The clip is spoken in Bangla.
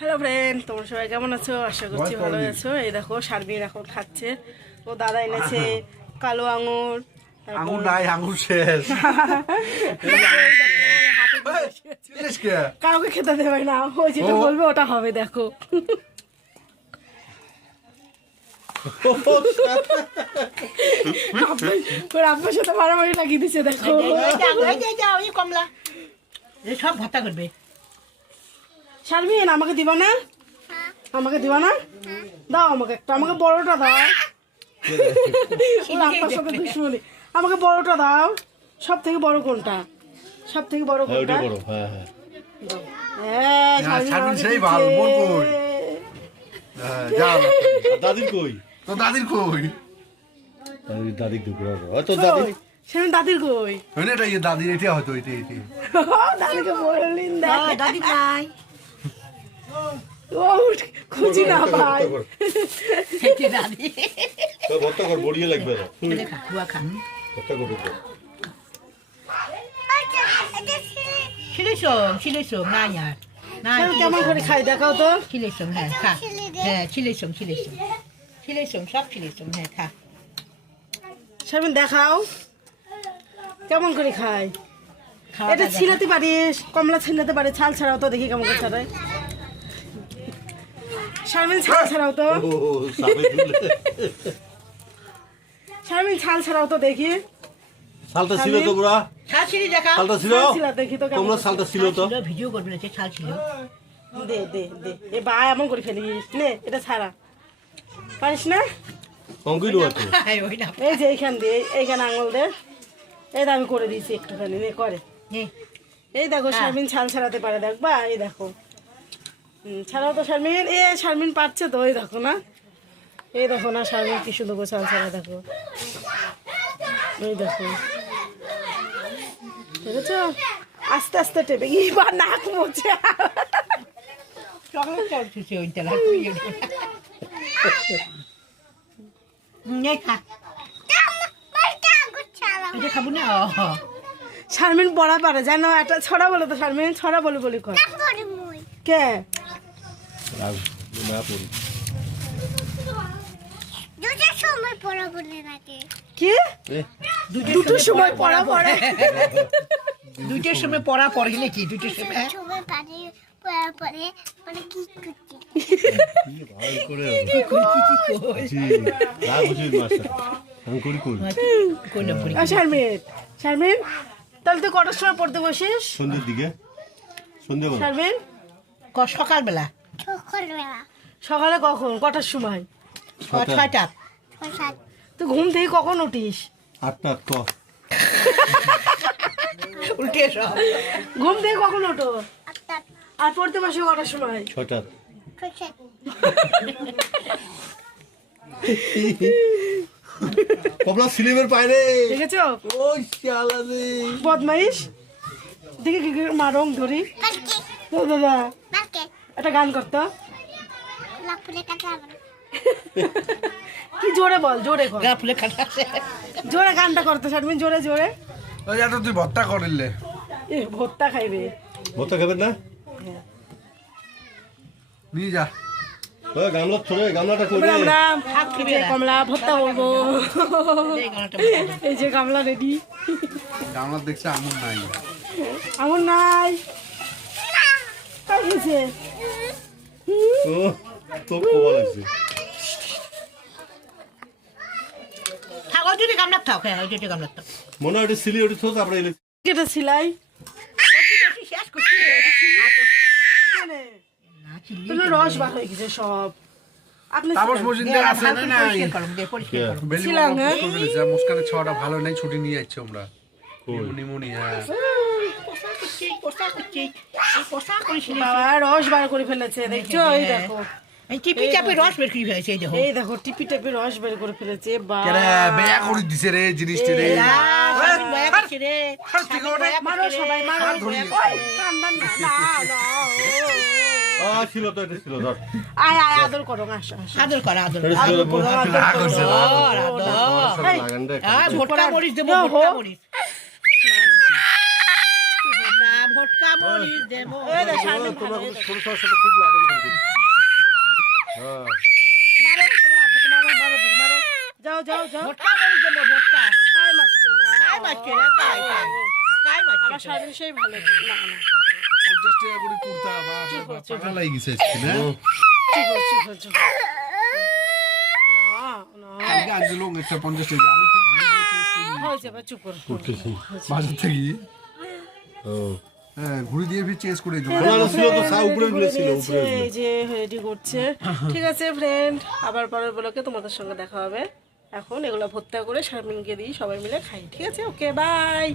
হ্যালো ফ্রেন্ড তোমরা সবাই কেমন আছো? আশা করছি ভালো আছো। এই দেখো শারমিন এখন খাচ্ছে। ও দাদা এনেছে কালো আঙুর আঙুর নাই আঙুর শেষ। কাউকে খেতে দেবে না। ও যেটা বলবে ওটা হবে দেখো। ওর আব্বার সাথে মারামারি লাগিয়ে দিচ্ছে দেখো। কমলা। এ সব ভাতা করবে। শারমিন আমাকে দিবা না? আমাকে দিবা না? দাও আমাকে একটা আমাকে বড়টা দাও। আব্বার সাথে দুশ্মনী। আমাকে বড়টা দাও। সব থেকে বড় কোনটা? সব থেকে বড় হ্যাঁ কোনটা? হ্যাঁ হ্যাঁ। হ্যাঁ? হ্যাঁ, দাদির কই? তো দাদির কই? দাদির দাদির দুপুর কই? দাদির শারমিন দাদির কই? ওই না, এটা ইয়ে দাদির এটা হয়তো এটা দাদিকে দাদি নাই। খুঁজি না ভাই। দাদি তো ভর্তা কর বড়িয়ে লাগবে না ছেলে খা বুয়া খা ভর্তা করবে তো ছিলেছম ছিলেছম না আর। না কেমন করে খাই দেখাও তো। ছিলেছম হ্যাঁ খা। হ্যাঁ ছিলেছম ছিলেছম ছিলেছম সব ছিলেছম হ্যাঁ খা। শারমিন দেখাও। কেমন করে খাই খাওয়া এটা ছিলাতে পারিস কমলা ছিলাতে পারে ছাল ছাড়াও তো দেখি কেমন করে ছাড়াই শারমিন ছাল ছাড়াও তো। শারমিন। ছাল ছাড়াও তো দেখি। ছিল তো পুরা ছাল ছিলি দেখা। ছিল? ছাল দেখি তো কেমন তোমরা। ছিল তো? ভিডিও করবে না ছাল ছিল। দে দে দে। এ বা এমন করে ফেলিস। নে এটা ছাড়া। পারিস না? অঙ্কিত আছে হ্যাঁ, ওই এই যে এইখান দিয়ে এইখানে আঙুল দে। এই আমি করে দিয়েছি একটুখানি। নে করে। এই দেখো হ্যাঁ। শারমিন ছাল ছাড়াতে পারে দেখ বা এই দেখো। ছাড়াও তো শারমিন এ শারমিন পাচ্ছে তো ওই দেখো না। এই দেখো না শারমিন কি সুন্দর করে ছাল ছাড়া দেখো। এই দেখো। দেখেছ আস্তে আস্তে টেপে কি বা নাক মুছে। শারমিন পড়া পারে জানো একটা ছড়া বলে তো শারমিন ছড়া বলে বলি কর কে? না পড়ি দুটার সময় পড়া বলে নাকি কি? দুটোর সময় পড়া পড়ে সময় পড়া পড়ে নাকি সময়? সময় পড়া মানে কি তাহলে তুই কটার সময় পড়তে বসিস? সন্ধ্যের দিকে। ক- সকালবেলা। সকালবেলা। সকালে কখন? কটার সময়? ছটা। ছয়টা। ছয় তুই ঘুম থেকে কখন উঠিস? আটটা উল্টে ঘুম থেকে কখন ওঠো? আর পড়তে বসে কটার সময়? ছটা কমলা সিলেবের পায়রে দেখেছ? ওই শালা রে। বদমাইশ। দেখে কি মারং ধরি। দাদা। একটা গান করতো কি জোরে বল জোরে কর। ফুলে কাটা আছে। জোরে গানটা করতো শারমিন জোরে জোরে। ওই এত তুই ভর্তা করিলে। এ ভর্তা খাইবে। ভর্তা খাবেন না? নিয়ে যা। ওই গামলা ছোড়ে গামলাটা করে আমরা হাত খেবে কমলা ভর্তা করব এই যে গামলা রেডি আমার দেখছে আঙুর নাই। আমার নাই। হয়েছে ও তো কোয়া লাগছে। থাক ওই দুটি গামলা হ্যাঁ মনে হয় সিলি ওটা এলে কেটে সিলাই। শেষ করছি। রস বার হয়ে গেছে সব। তাপস? আছে না হ্যাঁ? মুস্কানের ছটা ভালো নাই ছুটি নিয়ে যাচ্ছি আমরা? হ্যাঁ করছি। এই পোশাক করিস বাবা রস বার করে ফেলেছে দেখছ? এই দেখো। টিপি চাপে রস বের করে ফেলেছে দেখো। এই দেখো টিপি টিপি রস বের করে ফেলেছে বা। বেয়া করে দিছে রে জিনিসটা রে। আহ, স্বামী বয়া করছে রে। স্বামী বয়া মারো করছে রে। সবাই মারো। হাত ধরিয়ে ওই, কান্দান না, না, না, ও। আ ছিল তো এটা ছিল ধর। আয় আয় আদর করো আদর আদর আদর আদর হ্যাঁ মারো তোমার আব্বুকে মারো মারো ধরে মারো যাও যাও যাও। ভোটকা মরি দেবো ভোটকা খাই মারছে না? কাই মারছে না? কাই কাই কাই আমার মারছে সেই ভালো না না। পঞ্চাশ করে কুর্তা বা পাকা লাগি গেছে না করো, চুপ করো, চুপ না না। আজকে আনছিল একটা পঞ্চাশ টাকা? আমি ঠিক হয়েছে এবার চুপ করো বাজার থেকে? ও। হ্যাঁ ঘুরে দিয়ে ফির চেঞ্জ করে না, না, ছিল তো, সা উপরে Ready ছিল, উপরে এই যে রেডি করছে। ঠিক আছে ফ্রেন্ড আবার পরের ব্লকে তোমাদের সঙ্গে দেখা হবে। এখন এগুলো ভর্তা করে শারমিনকে দিই সবাই মিলে খাই। ঠিক আছে ওকে বাই